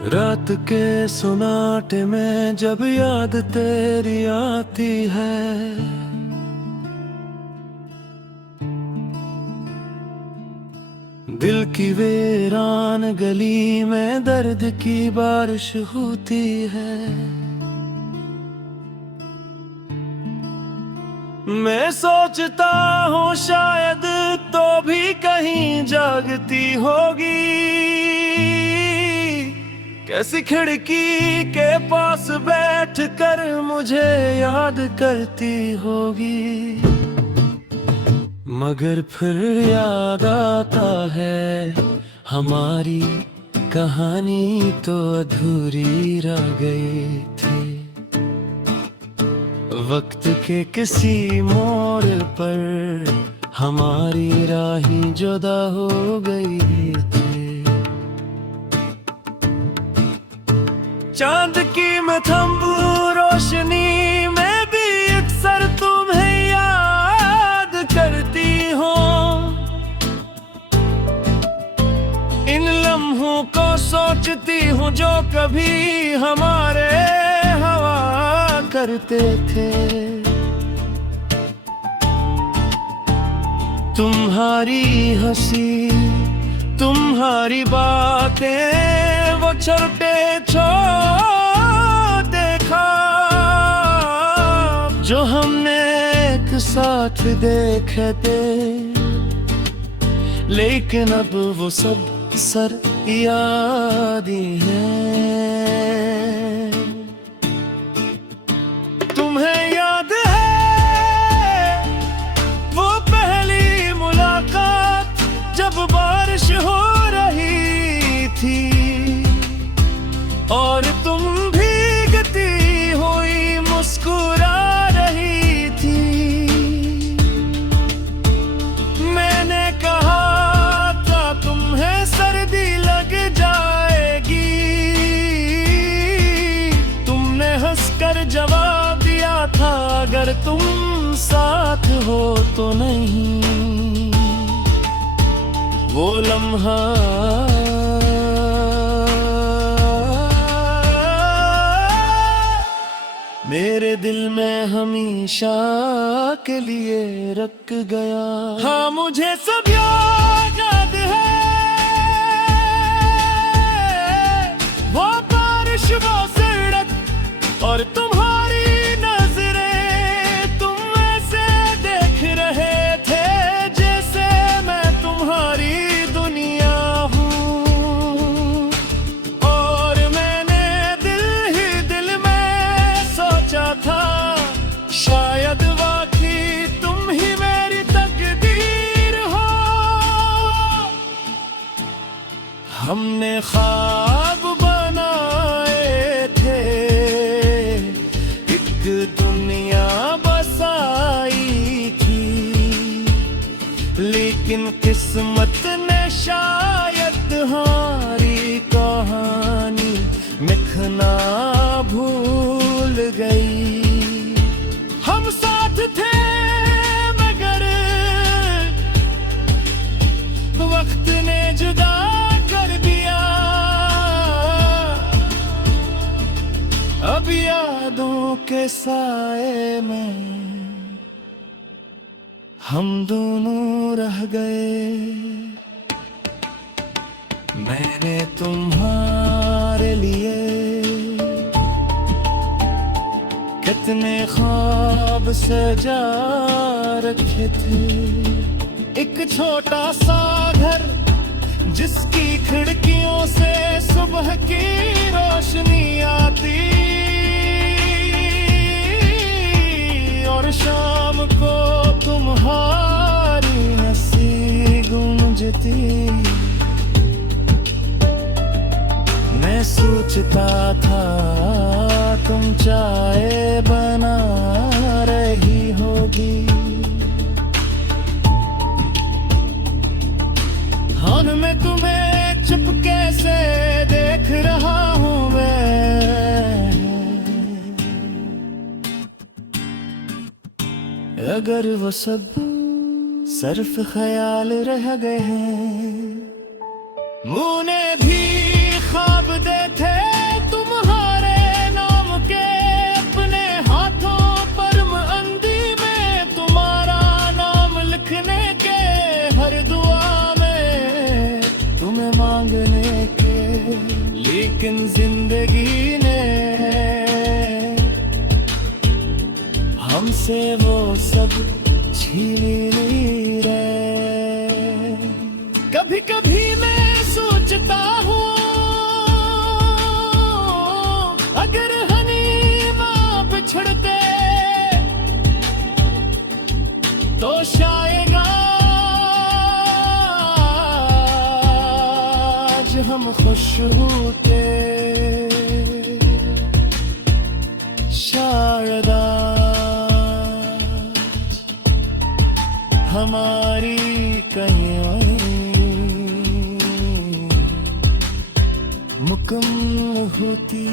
रात के सुनाटे में जब याद तेरी आती है, दिल की वीरान गली में दर्द की बारिश होती है। मैं सोचता हूँ शायद तो भी कहीं जागती होगी, कैसी खिड़की के पास बैठकर मुझे याद करती होगी। मगर फिर याद आता है हमारी कहानी तो अधूरी रह गई थी। वक्त के किसी मोड़ पर हमारी राहें जुदा हो गई थी। चांद की मैं थम्बू रोशनी में भी अक्सर तुम्हें याद करती हूँ। इन लम्हों को सोचती हूँ जो कभी हमारे हवा करते थे। तुम्हारी हंसी, तुम्हारी बातें, वो छोटे छोटे ख्वाब जो हमने एक साथ देखे थे, लेकिन अब वो सब सर याद ही है। तुम्हें याद है वो पहली मुलाकात जब बारिश हो रही थी और तुम भीगती हुई मुस्कुरा रही थी। मैंने कहा था तुम्हें सर्दी लग जाएगी, तुमने हंसकर जवाब दिया था अगर तुम साथ हो तो नहीं। वो लम्हा मेरे दिल में हमेशा के लिए रख गया। हाँ मुझे सब याद है, वो बारिश, वो सड़क और तुम्हारी नजरें। तुम ऐसे देख रहे थे जैसे मैं तुम्हारी दुनिया हूँ। और मैंने दिल ही दिल में सोचा था शायद वाकई तुम ही मेरी तकदीर हो। हमने ख्वाब बनाए थे, एक दुनिया बसाई थी, लेकिन किस्मत ने शायद हमारी कहानी लिखना भूल गई। हम साथ थे मगर वक्त ने जुदा कर दिया। अब यादों के साए में हम दोनों रह गए। मैंने तुम्हारे लिए कितने ख्वाब सजा रखे थे। एक छोटा सा घर जिसकी खिड़कियों से सुबह की रोशनी आती और शाम को तुम्हारी हंसी गूंजती। मैं सोचता था तुम चाय बना रही होगी, हाँ मैं तुम्हें चुपके से देख रहा हूँ मैं। अगर वो सब सिर्फ ख्याल रह गए हैं, मुँह ने भी ख्वाब दे थे मांगने के, लेकिन जिंदगी ने हमसे वो सब छीन रे। कभी कभी मैं सोचता हूँ अगर हनीमा बिछड़ते तो शायद आज हम खुश होते, शायद आज हमारी कहीं मुकम्मल होती।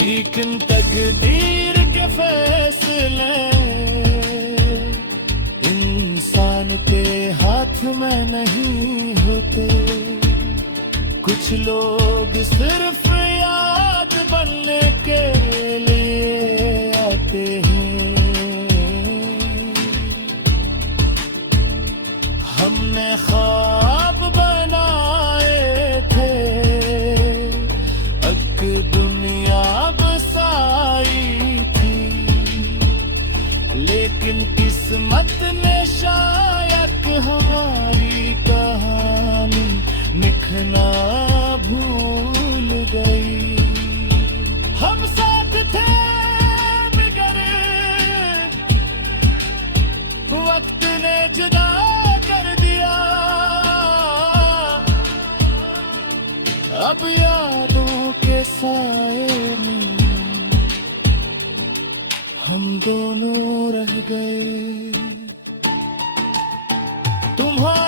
लेकिन तकदीर के फैसले इंसान के हाथ में नहीं होते। कुछ लोग सिर्फ याद बनने के लिए आते हैं। हमने ख्वाब बनाए थे, एक दुनिया बसाई थी, लेकिन किस्मत ने शायद हमारी कहानी लिखना भूल गई। हम साथ थे मगर वक्त ने जुदा कर दिया। अब यादों के साए में हम दोनों रह गए। तुम्हारा